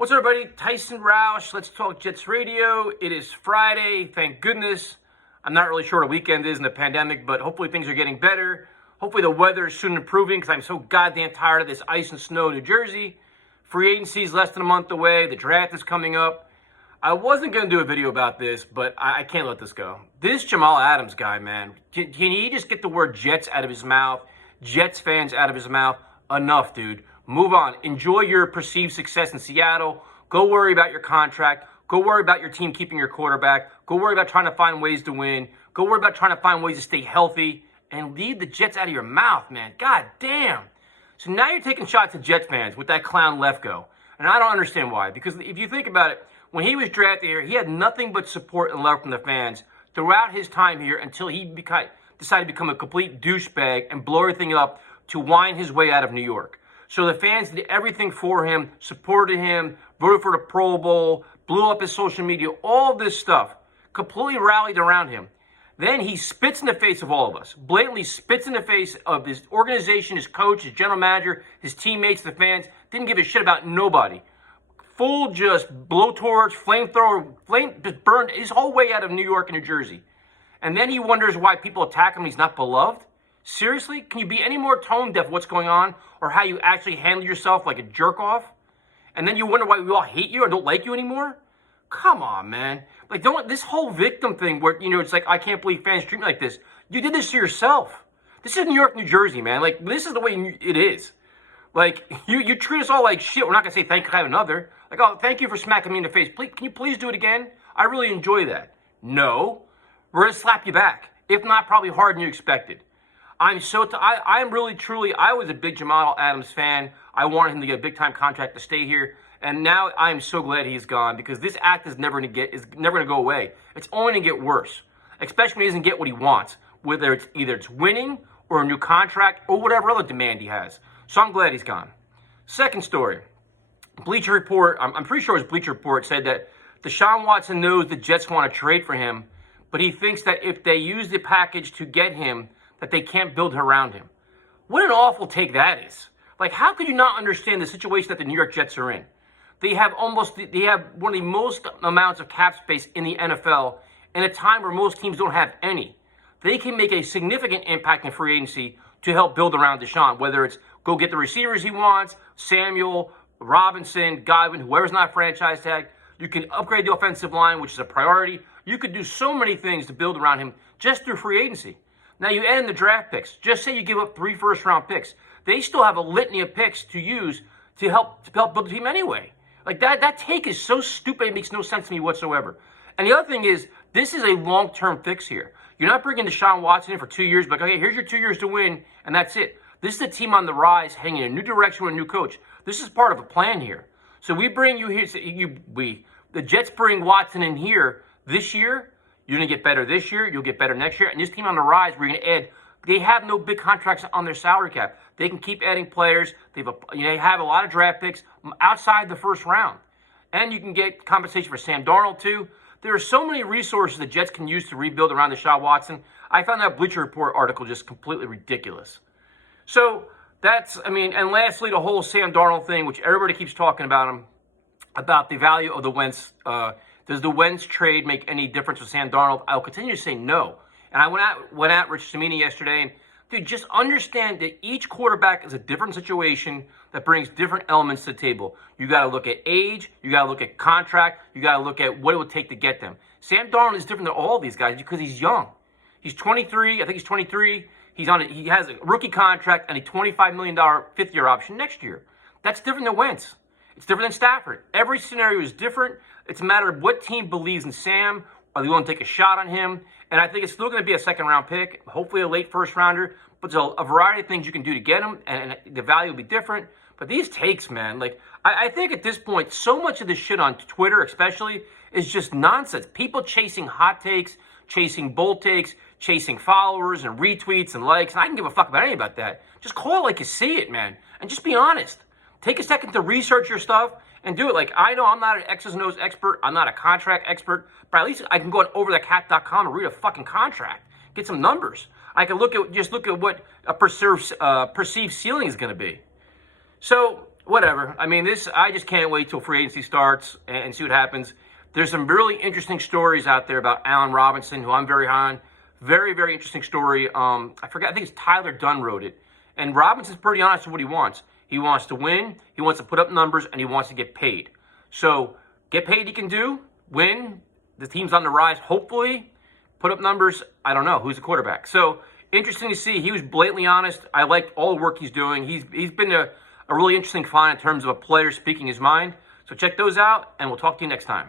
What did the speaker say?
What's up, everybody? Tyson Roush. Let's talk Jets radio. It is Friday. Thank goodness. I'm not really sure what a weekend is in the pandemic, but hopefully things are getting better. Hopefully the weather is soon improving because I'm so goddamn tired of this ice and snow in New Jersey. Free agency is less than a month away. The draft is coming up. I wasn't going to do a video about this, but I can't let this go. This Jamal Adams guy, man, can he just get the word Jets out of his mouth? Jets fans out of his mouth? Enough, dude. Move on. Enjoy your perceived success in Seattle. Go worry about your contract. Go worry about your team keeping your quarterback. Go worry about trying to find ways to win. Go worry about trying to find ways to stay healthy. And leave the Jets out of your mouth, man. God damn. So now you're taking shots at Jets fans with that clown Lefko. And I don't understand why. Because if you think about it, when he was drafted here, he had nothing but support and love from the fans throughout his time here until he decided to become a complete douchebag and blow everything up to whine his way out of New York. So the fans did everything for him, supported him, voted for the Pro Bowl, blew up his social media, all this stuff, completely rallied around him. Then he spits in the face of all of us, blatantly spits in the face of his organization, his coach, his general manager, his teammates, the fans, didn't give a shit about nobody. Full just blowtorch, flamethrower, just burned his whole way out of New York and New Jersey. And then he wonders why people attack him, he's not beloved. Seriously? Can you be any more tone deaf what's going on or how you actually handle yourself like a jerk off? And then you wonder why we all hate you or don't like you anymore? Come on, man. Like, this whole victim thing where, it's like, I can't believe fans treat me like this. You did this to yourself. This is New York, New Jersey, man. Like, this is the way it is. Like, you treat us all like shit. We're not going to say thank you, I have another. Like, oh, thank you for smacking me in the face. Please, can you please do it again? I really enjoy that. No. We're going to slap you back. If not, probably harder than you expected. I was a big Jamal Adams fan. I wanted him to get a big-time contract to stay here. And now I am so glad he's gone because this act is never going to go away. It's only going to get worse, especially when he doesn't get what he wants, whether it's winning or a new contract or whatever other demand he has. So I'm glad he's gone. Second story, Bleacher Report, I'm pretty sure it was Bleacher Report, said that Deshaun Watson knows the Jets want to trade for him, but he thinks that if they use the package to get him, that they can't build around him. What an awful take that is. Like, how could you not understand the situation that the New York Jets are in? They have one of the most amounts of cap space in the NFL in a time where most teams don't have any. They can make a significant impact in free agency to help build around Deshaun, whether it's go get the receivers he wants, Samuel, Robinson, Godwin, whoever's not franchise tag. You can upgrade the offensive line, which is a priority. You could do so many things to build around him just through free agency. Now, you add in the draft picks. Just say you give up 3 first-round picks. They still have a litany of picks to use to help build the team anyway. Like, that take is so stupid, it makes no sense to me whatsoever. And the other thing is, this is a long-term fix here. You're not bringing Deshaun Watson in for 2 years, but okay, here's your 2 years to win, and that's it. This is a team on the rise, heading in a new direction with a new coach. This is part of a plan here. So we bring you here, the Jets bring Watson in here this year. You're going to get better this year. You'll get better next year. And this team on the rise, we're going to add. They have no big contracts on their salary cap. They can keep adding players. They have a lot of draft picks outside the first round. And you can get compensation for Sam Darnold, too. There are so many resources the Jets can use to rebuild around Deshaun Watson. I found that Bleacher Report article just completely ridiculous. So and lastly, the whole Sam Darnold thing, which everybody keeps talking about him, about the value of the Wentz. Does the Wentz trade make any difference with Sam Darnold? I'll continue to say no. And I went at Rich Cimini yesterday, and dude, just understand that each quarterback is a different situation that brings different elements to the table. You got to look at age, you got to look at contract, you got to look at what it would take to get them. Sam Darnold is different than all these guys because he's young. He's 23. I think he's 23. He has a rookie contract and a $25 million fifth-year option next year. That's different than Wentz. It's different than Stafford. Every scenario is different. It's a matter of what team believes in Sam. Are they willing to take a shot on him? And I think it's still going to be a second-round pick, hopefully a late first-rounder. But there's a variety of things you can do to get him, and the value will be different. But these takes, man, like, I think at this point, so much of this shit on Twitter especially is just nonsense. People chasing hot takes, chasing bold takes, chasing followers and retweets and likes. And I can give a fuck about any about that. Just call it like you see it, man. And just be honest. Take a second to research your stuff and do it. Like, I know I'm not an X's and O's expert. I'm not a contract expert. But at least I can go on overthecat.com and read a fucking contract. Get some numbers. I can look at what a perceived ceiling is going to be. So whatever. I mean, I just can't wait till free agency starts and see what happens. There's some really interesting stories out there about Allen Robinson, who I'm very high on. Very, very interesting story. I forgot, I think it's Tyler Dunn wrote it. And Robinson's pretty honest with what he wants. He wants to win, he wants to put up numbers, and he wants to get paid. So, get paid he can do, win, the team's on the rise, hopefully. Put up numbers, I don't know, who's the quarterback. So, interesting to see. He was blatantly honest. I like all the work he's doing. He's been a really interesting find in terms of a player speaking his mind. So check those out, and we'll talk to you next time.